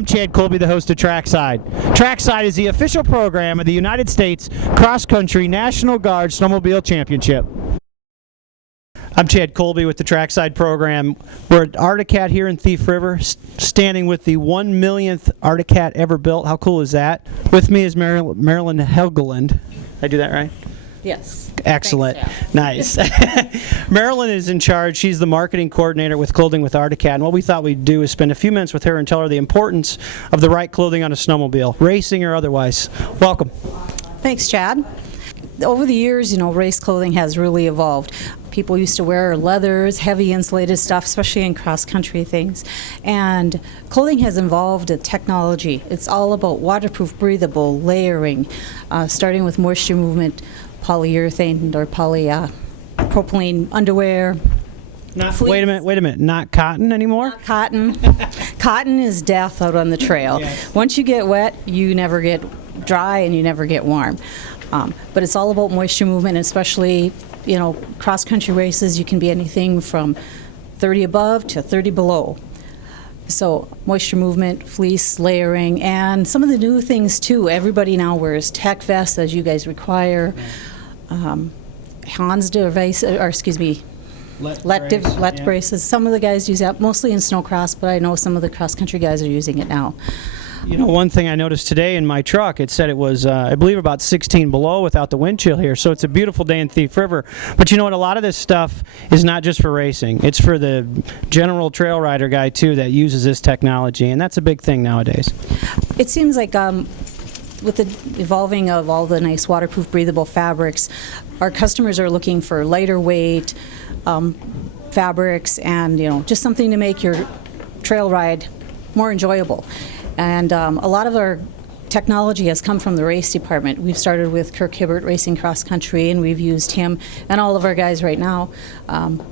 I'm Chad Colby, the host of Trackside. Trackside is the official program of the United States Cross Country National Guard Snowmobile Championship. I'm Chad Colby with the Trackside program. We're at Arctic here in Thief River, standing with the 1 millionth Arctic ever built. How cool is that? With me is Marilyn Helgeland. Did I do that right? Yes. Excellent. Thanks, Nice. Marilyn is in charge. She's the marketing coordinator with Clothing with Arctic, and what we thought we'd do is spend a few minutes with her and tell her the importance of the right clothing on a snowmobile, racing or otherwise. Welcome. Thanks, Chad. Over the years, race clothing has really evolved. People used to wear leathers, heavy insulated stuff, especially in cross-country things. And clothing has evolved with technology. It's all about waterproof, breathable, layering, starting with moisture movement, polyurethane or polypropylene underwear. Wait a minute. Not cotton anymore? Not cotton. Cotton is death out on the trail. Yes. Once you get wet, you never get dry and you never get warm. But it's all about moisture movement, and especially, cross-country races, you can be anything from 30 above to 30 below. So moisture movement, fleece, layering, and some of the new things too. Everybody now wears tech vests, as you guys require. Hans device, or excuse me, let braces. Some of the guys use that, mostly in snowcross, but I know some of the cross-country guys are using it now. One thing I noticed today in my truck, it said it was, I believe, about 16 below without the wind chill here, so it's a beautiful day in Thief River. But you know what, a lot of this stuff is not just for racing. It's for the general trail rider guy, too, that uses this technology, and that's a big thing nowadays. It seems like with the evolving of all the nice waterproof, breathable fabrics, our customers are looking for lighter weight fabrics and, just something to make your trail ride more enjoyable. And a lot of our technology has come from the race department. We've started with Kirk Hibbert Racing Cross Country, and we've used him and all of our guys right now.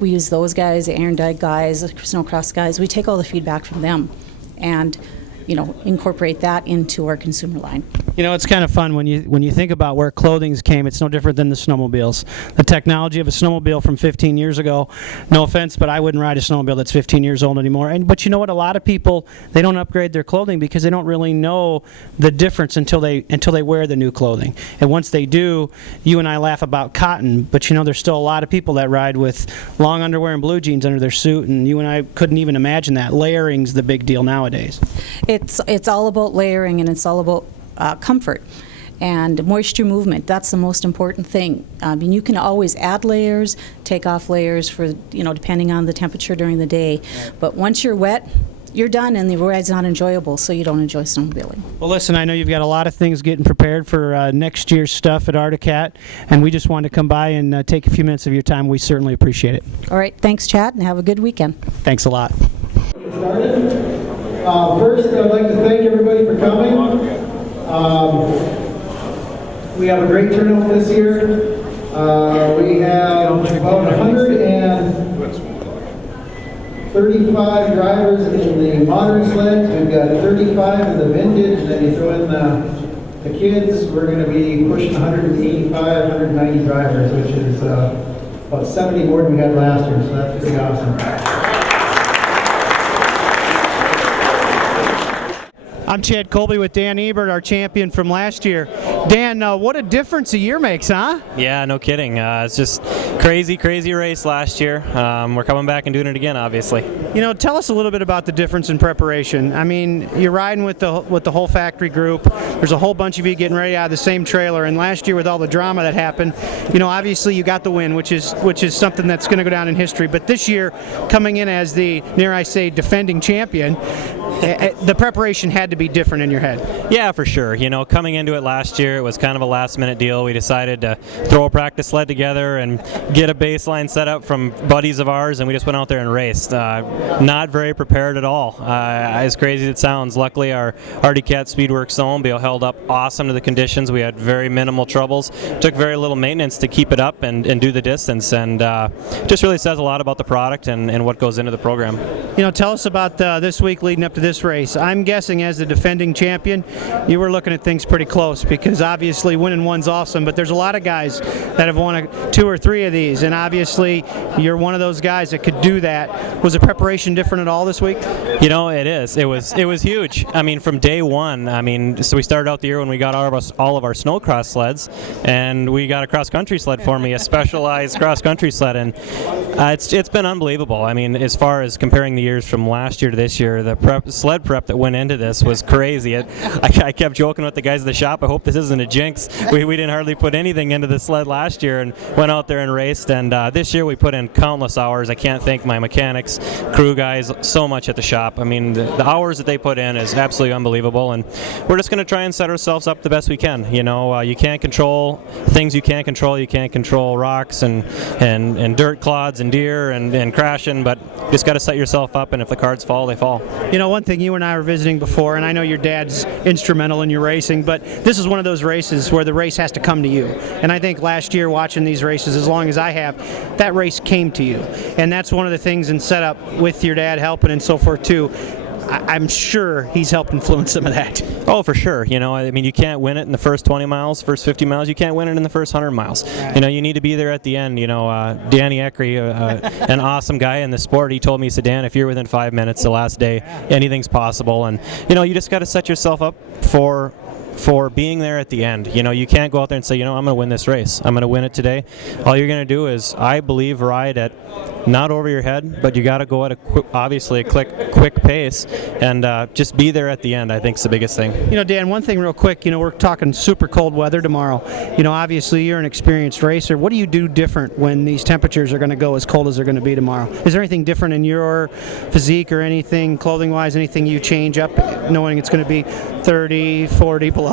We use those guys, the Aaron Dyke guys, the snowcross guys. We take all the feedback from them and incorporate that into our consumer line. It's kind of fun when you think about where clothing came. It's no different than the snowmobiles. The technology of a snowmobile from 15 years ago, no offense, but I wouldn't ride a snowmobile that's 15 years old anymore. But you know what? A lot of people, they don't upgrade their clothing because they don't really know the difference until they wear the new clothing. And once they do, you and I laugh about cotton, but there's still a lot of people that ride with long underwear and blue jeans under their suit, and you and I couldn't even imagine that. Layering's the big deal nowadays. It's all about layering, and it's all about comfort and moisture movement. That's the most important thing. You can always add layers, take off layers for, depending on the temperature during the day. Right. But once you're wet, you're done, and the ride's not enjoyable, so you don't enjoy snowmobiling. Well, listen, I know you've got a lot of things getting prepared for next year's stuff at Arctic, and we just wanted to come by and take a few minutes of your time. We certainly appreciate it. All right, thanks, Chad, and have a good weekend. Thanks a lot. First, I'd like to thank everybody for coming. We have a great turnout this year. We have about 135 drivers in the modern sleds. We've got 35 in the vintage, and then you throw in the kids. We're going to be pushing 185, 190 drivers, which is about 70 more than we had last year, so that's pretty awesome. I'm Chad Colby with Dan Ebert, our champion from last year. Dan, what a difference a year makes, huh? Yeah, no kidding. It's just crazy race last year. We're coming back and doing it again, obviously. Tell us a little bit about the difference in preparation. I mean, you're riding with the whole factory group. There's a whole bunch of you getting ready out of the same trailer. And last year, with all the drama that happened, obviously you got the win, which is something that's going to go down in history. But this year, coming in as the, dare I say, defending champion, the preparation had to be different in your head. Yeah, for sure. Coming into it last year, it was kind of a last-minute deal. We decided to throw a practice sled together and get a baseline set up from buddies of ours, and we just went out there and raced. Not very prepared at all. As crazy as it sounds, luckily our Arctic Speedworks snowmobile held up awesome to the conditions. We had very minimal troubles. Took very little maintenance to keep it up and do the distance, and just really says a lot about the product and what goes into the program. Tell us about this week leading up to this race. I'm guessing as the defending champion, you were looking at things pretty close, because obviously winning one's awesome, but there's a lot of guys that have won 2 or 3 of these, and obviously you're one of those guys that could do that. Was the preparation different at all this week? You know, it is. It was huge. I mean, from day one. I mean, so we started out the year when we got all of our snowcross sleds, and we got a cross-country sled for me, a specialized cross-country sled, and it's been unbelievable. I mean, as far as comparing the years from last year to this year, the sled prep that went into this was crazy. I kept joking with the guys at the shop, I hope this isn't a jinx. We didn't hardly put anything into the sled last year and went out there and raced, and this year we put in countless hours. I can't thank my mechanics, crew guys, so much at the shop. I mean, the hours that they put in is absolutely unbelievable, and we're just going to try and set ourselves up the best we can. You know, you can't control things you can't control. You can't control rocks and dirt clods and deer and crashing, but just got to set yourself up, and if the cards fall, they fall. You know, one thing, you and I were visiting before, and I know your dad's instrumental in your racing, but this is one of those races where the race has to come to you. And I think last year, watching these races as long as I have, that race came to you. And that's one of the things in setup with your dad helping and so forth too. I'm sure he's helped influence some of that. Oh, for sure. You know, I mean, you can't win it in the first 20 miles, first 50 miles. You can't win it in the first 100 miles. You know, you need to be there at the end. You know, Danny Eckery, an awesome guy in the sport, he told me, he said, Dan, if you're within 5 minutes the last day, anything's possible. And, you know, you just got to set yourself up for being there at the end. You know, you can't go out there and say, you know, I'm going to win this race. I'm going to win it today. All you're going to do is, I believe, ride at not over your head, but you got to go at obviously a quick pace, and just be there at the end, I think, is the biggest thing. You know, Dan, one thing real quick, you know, we're talking super cold weather tomorrow. You know, obviously you're an experienced racer. What do you do different when these temperatures are going to go as cold as they're going to be tomorrow? Is there anything different in your physique or anything, clothing-wise, anything you change up, knowing it's going to be 30, 40 below?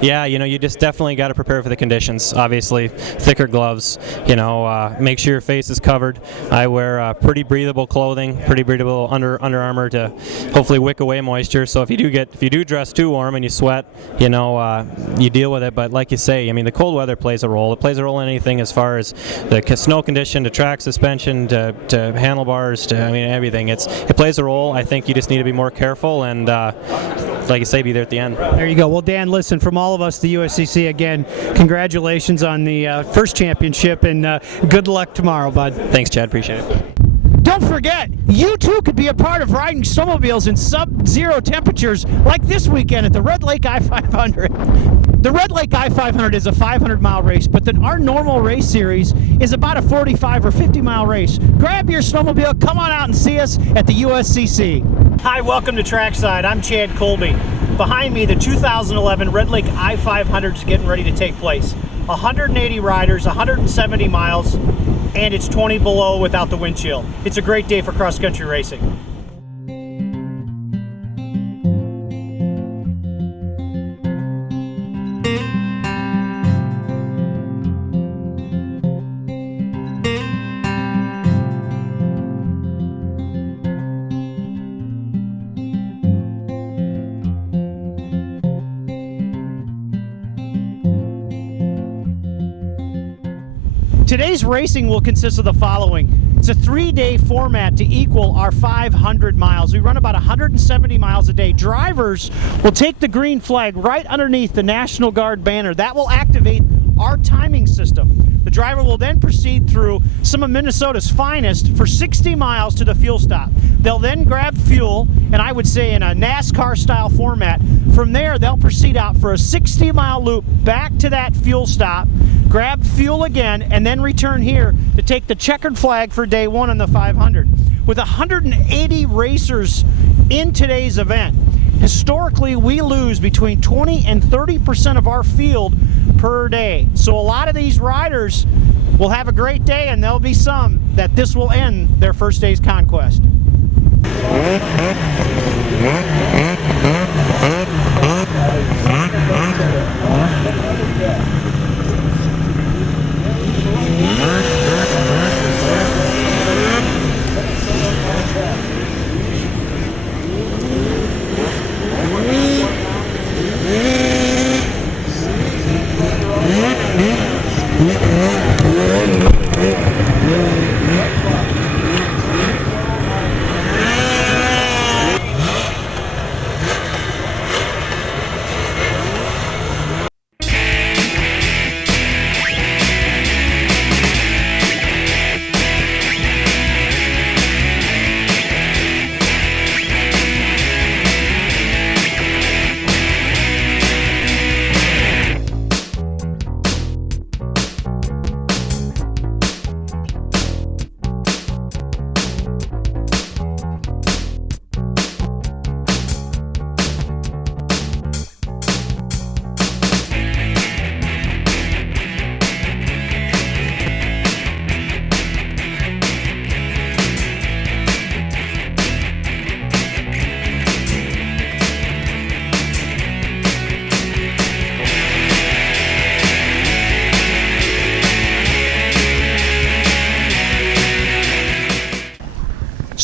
Yeah, you know, you just definitely got to prepare for the conditions. Obviously, thicker gloves, you know, make sure your face is covered. I wear pretty breathable clothing, pretty breathable Under Armour to hopefully wick away moisture. So if you do dress too warm and you sweat, you know, you deal with it. But like you say, I mean, the cold weather plays a role. It plays a role in anything, as far as the snow condition, to track suspension, to handlebars, to, I mean, everything. It plays a role. I think you just need to be more careful and, like you say, be there at the end. There you go. Well, Dan, listen, from all of us, the USCC, again, congratulations on the first championship, and good luck tomorrow, bud. Thanks, Chad. Appreciate it. Don't forget, you too could be a part of riding snowmobiles in sub-zero temperatures like this weekend at the Red Lake I-500. The Red Lake I-500 is a 500-mile race, but then our normal race series is about a 45 or 50-mile race. Grab your snowmobile, come on out and see us at the USCC. Hi, welcome to Trackside. I'm Chad Colby. Behind me, the 2011 Red Lake I-500 is getting ready to take place. 180 riders, 170 miles, and it's 20 below without the wind chill. It's a great day for cross-country racing. Today's racing will consist of the following. It's a 3-day format to equal our 500 miles. We run about 170 miles a day. Drivers will take the green flag right underneath the National Guard banner. That will activate our timing system. The driver will then proceed through some of Minnesota's finest for 60 miles to the fuel stop. They'll then grab fuel, and I would say in a NASCAR-style format. From there, they'll proceed out for a 60-mile loop back to that fuel stop, grab fuel again, and then return here to take the checkered flag for day one on the 500. With 180 racers in today's event, historically we lose between 20 and 30% of our field per day. So a lot of these riders will have a great day, and there'll be some that this will end their first day's conquest.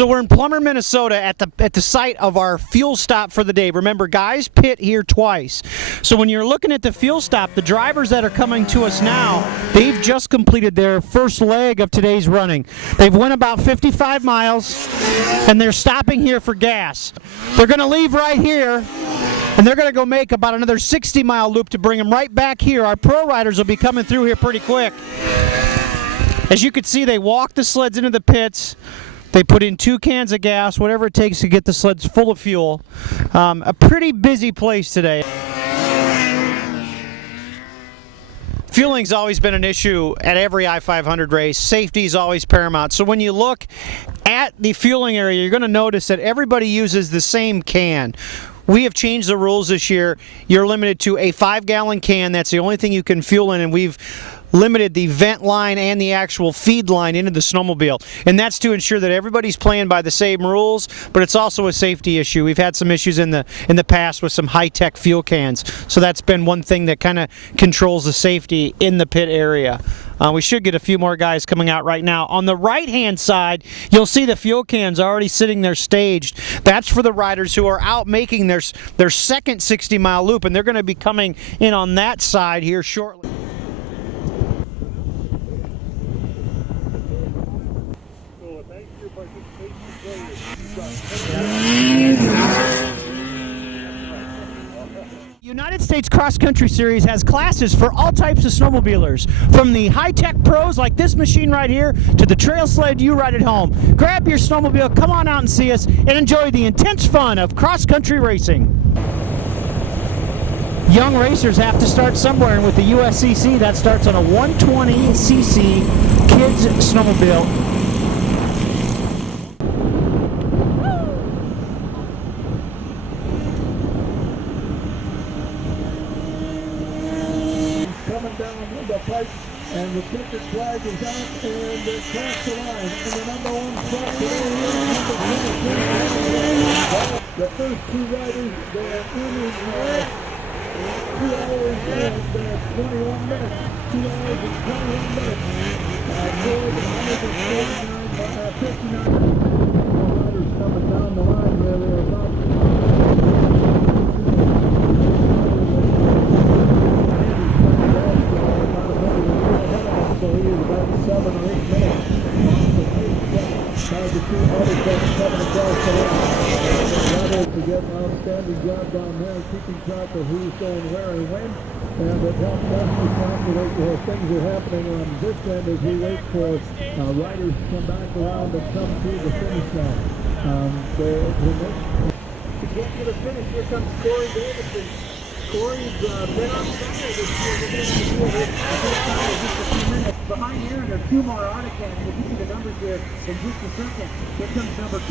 So we're in Plummer, Minnesota at the site of our fuel stop for the day. Remember, guys pit here twice. So when you're looking at the fuel stop, the drivers that are coming to us now, they've just completed their first leg of today's running. They've went about 55 miles and they're stopping here for gas. They're going to leave right here and they're going to go make about another 60-mile loop to bring them right back here. Our pro riders will be coming through here pretty quick. As you can see, they walk the sleds into the pits. They put in 2 cans of gas, whatever it takes to get the sleds full of fuel. A pretty busy place today. Fueling's always been an issue at every I-500 race. Safety is always paramount. So when you look at the fueling area, you're going to notice that everybody uses the same can. We have changed the rules this year. You're limited to a 5-gallon can. That's the only thing you can fuel in, and we've limited the vent line and the actual feed line into the snowmobile, and that's to ensure that everybody's playing by the same rules, but it's also a safety issue. We've had some issues in the past with some high-tech fuel cans, so that's been one thing that kind of controls the safety in the pit area. We should get a few more guys coming out right now. On the right-hand side, you'll see the fuel cans already sitting there staged. That's for the riders who are out making their second 60-mile loop, and they're going to be coming in on that side here shortly. United States Cross Country Series has classes for all types of snowmobilers, from the high-tech pros like this machine right here to the trail sled you ride at home. Grab your snowmobile, come on out and see us, and enjoy the intense fun of cross-country racing. Young racers have to start somewhere, and with the Uscc, that starts on a 120cc kids snowmobile. Coming down the pipe, and the checkered flag is out, and they cross the line. And the number 1 truck today is number 22. The first 2 riders, they are in 2 hours and 21 minutes. 2 hours and 21 minutes. Ford 159, 59 riders coming down the line there. They're about so he is about 7 or 8 minutes. The 2 other trucks coming across the line. Rebels to get an outstanding job down there, keeping track of who's going where and when. And it helps us to calculate things are happening on this end as we wait for riders to come back around and come to the finish line. To get to the finish, here comes Corey Davidson. Corey's been on fire this year. Behind here, there are 2 more Autocats. We'll give you the numbers here in just a second. Here comes number 10,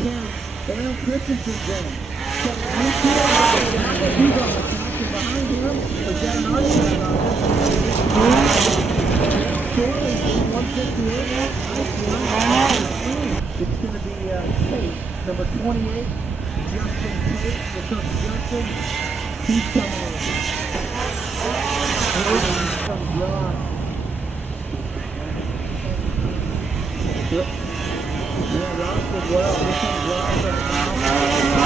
Aaron Christensen's in. So, he's on the track, and behind him, we've got an Autocat on it. Corey's 158 now. It's going to be Tate, number 28, Justin Tate. Here comes Justin. He's coming in. Here comes Ron. Yep. Yeah, Ross did well. Here comes Ross right now.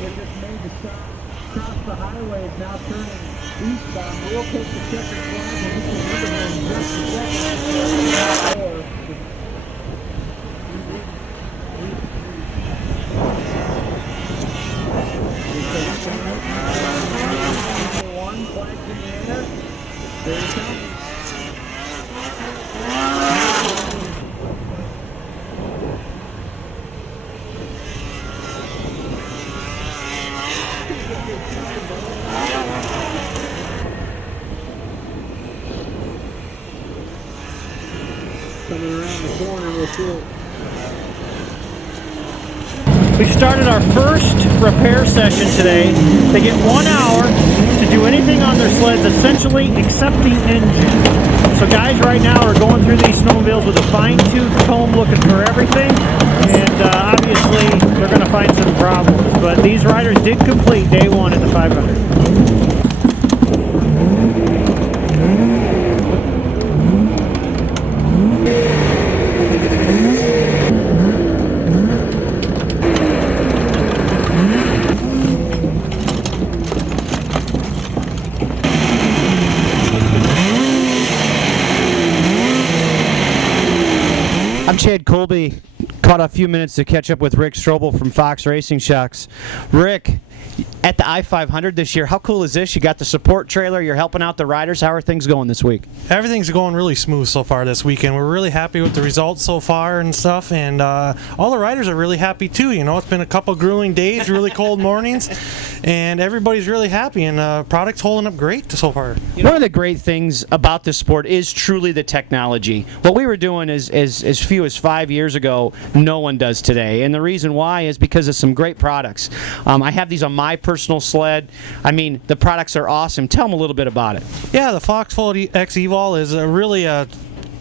We just made the shot. Across the highway is now turning eastbound. We'll take the checkered flag and get the number there in just a second. One flags in the air. There it comes. Coming around the corner, we'll see it. We started our first repair session today. They get 1 hour to do anything on their sleds, essentially except the engine. So guys right now are going through these snowmobiles with a fine-tooth comb looking for everything, and obviously they're going to find some problems. But these did complete day one at the 500. I'm Chad Colby. Caught a few minutes to catch up with Rick Strobel from Fox Racing Shocks. Rick, at the I-500 this year, how cool is this? You got the support trailer, you're helping out the riders. How are things going this week? Everything's going really smooth so far this weekend. We're really happy with the results so far and stuff, and all the riders are really happy too. You know, it's been a couple grueling days, really cold mornings, and everybody's really happy, and the product's holding up great so far. One of the great things about this sport is truly the technology. What we were doing is as few as 5 years ago, no one does today. And the reason why is because of some great products. I have these on my personal sled. I mean, the products are awesome. Tell them a little bit about it. Yeah, the Fox Fold X Evol is really a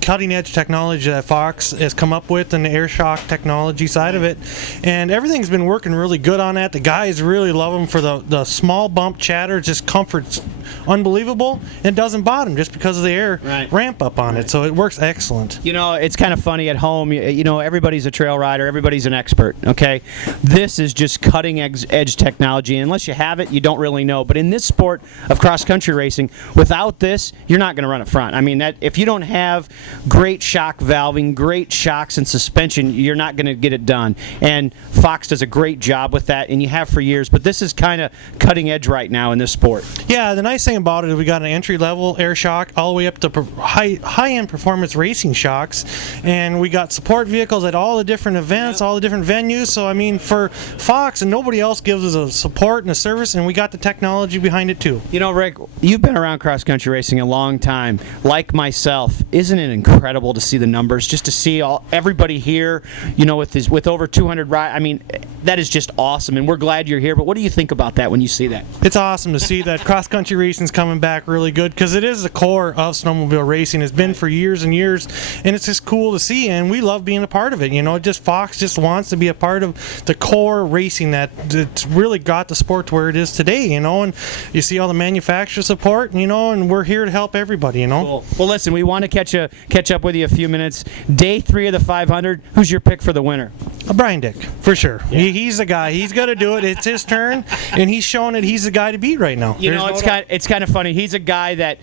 cutting-edge technology that Fox has come up with, and the air shock technology side of it, and everything's been working really good on that. The guys really love them for the small bump chatter. Just comfort's unbelievable, and it doesn't bottom just because of the air ramp up on it, so it works excellent. You know, it's kind of funny at home. You know, everybody's a trail rider, everybody's an expert, okay? This is just cutting edge technology. Unless you have it, you don't really know. But in this sport of cross-country racing, without this, you're not going to run it front. I mean, that if you don't have great shock valving, great shocks and suspension, you're not going to get it done. And Fox does a great job with that, and you have for years. But this is kind of cutting edge right now in this sport. Yeah, the nice thing about it is we got an entry-level air shock all the way up to high-end performance racing shocks, and we got support vehicles at all the different events, all the different venues. So I mean, for Fox, and nobody else gives us a support and a service, and we got the technology behind it too. You know, Rick, you've been around cross-country racing a long time. Like myself, isn't it incredible to see the numbers, just to see everybody here, you know, with over 200 rides? I mean, that is just awesome, and we're glad you're here. But what do you think about that when you see that? It's awesome to see that cross-country racing's coming back really good, because it is the core of snowmobile racing. It's been for years and years, and it's just cool to see, and we love being a part of it. You know, Fox just wants to be a part of the core racing that's really got the sport to where it is today, you know, and you see all the manufacturer support, you know, and we're here to help everybody, you know. Cool. Well, listen, we want to catch up with you a few minutes. Day 3 of the 500, who's your pick for the winner? Brian Dick, for sure. Yeah. He's the guy. He's got to do it. It's his turn, and he's showing that he's the guy to beat right now. You know, it's kind of funny. He's a guy that,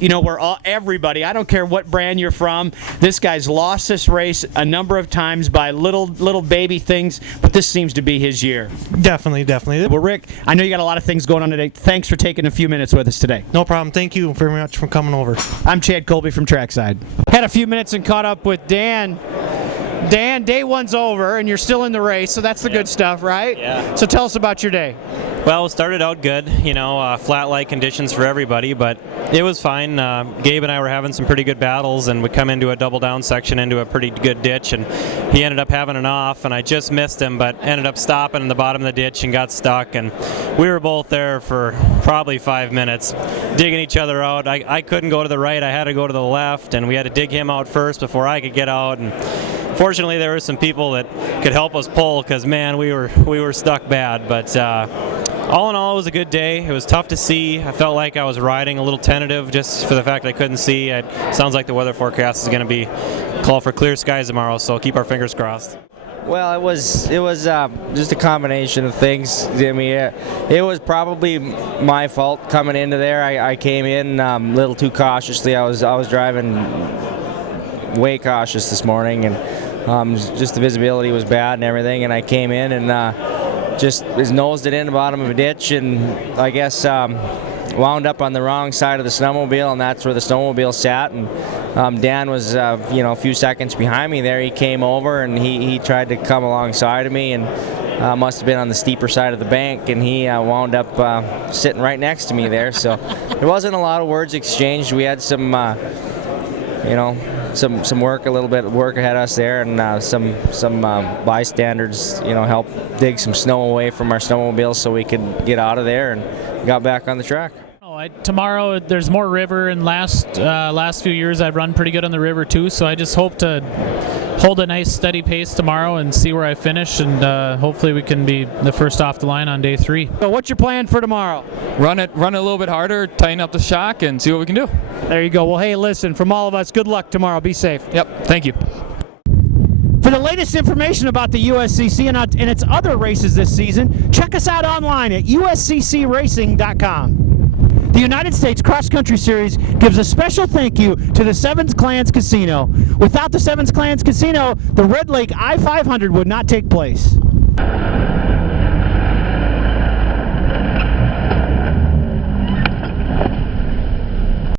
you know, everybody, I don't care what brand you're from, this guy's lost this race a number of times by little baby things, but this seems to be his year. Definitely. Well, Rick, I know you got a lot of things going on today. Thanks for taking a few minutes with us today. No problem. Thank you very much for coming over. I'm Chad Colby from Trackside. Had a few minutes and caught up with Dan. Dan, day one's over, and you're still in the race, so that's the good stuff, right? Yeah. So tell us about your day. Well, it started out good, you know, flat-like conditions for everybody, but it was fine. Gabe and I were having some pretty good battles, and we come into a double-down section into a pretty good ditch, and he ended up having an off, and I just missed him, but ended up stopping in the bottom of the ditch and got stuck, and we were both there for probably 5 minutes, digging each other out. I couldn't go to the right, I had to go to the left, and we had to dig him out first before I could get out, and fortunately there were some people that could help us pull, because man, we were stuck bad. But all in all, it was a good day. It was tough to see. I felt like I was riding a little tentative just for the fact I couldn't see. It sounds like the weather forecast is going to be call for clear skies tomorrow, so keep our fingers crossed. Well, it was just a combination of things. I mean, it was probably my fault coming into there. I came in a little too cautiously. I was driving way cautious this morning, and just the visibility was bad and everything. And I came in and just nosed it in the bottom of a ditch, and I guess wound up on the wrong side of the snowmobile, and that's where the snowmobile sat. And Dan was a few seconds behind me there. He came over and he tried to come alongside of me, and must have been on the steeper side of the bank, and he wound up sitting right next to me there. So there wasn't a lot of words exchanged. We had some work, a little bit of work ahead of us there, and some bystanders, help dig some snow away from our snowmobiles so we could get out of there, and got back on the track. Tomorrow there's more river, and last few years I've run pretty good on the river too, so I just hope to hold a nice steady pace tomorrow and see where I finish, and hopefully we can be the first off the line on day 3. So what's your plan for tomorrow? Run it a little bit harder, tighten up the shock, and see what we can do. There you go. Well, hey, listen, from all of us, good luck tomorrow. Be safe. Yep, thank you. For the latest information about the USCC and its other races this season, check us out online at usccracing.com. The United States Cross Country Series gives a special thank you to the Sevens Clans Casino. Without the Sevens Clans Casino, the Red Lake I-500 would not take place.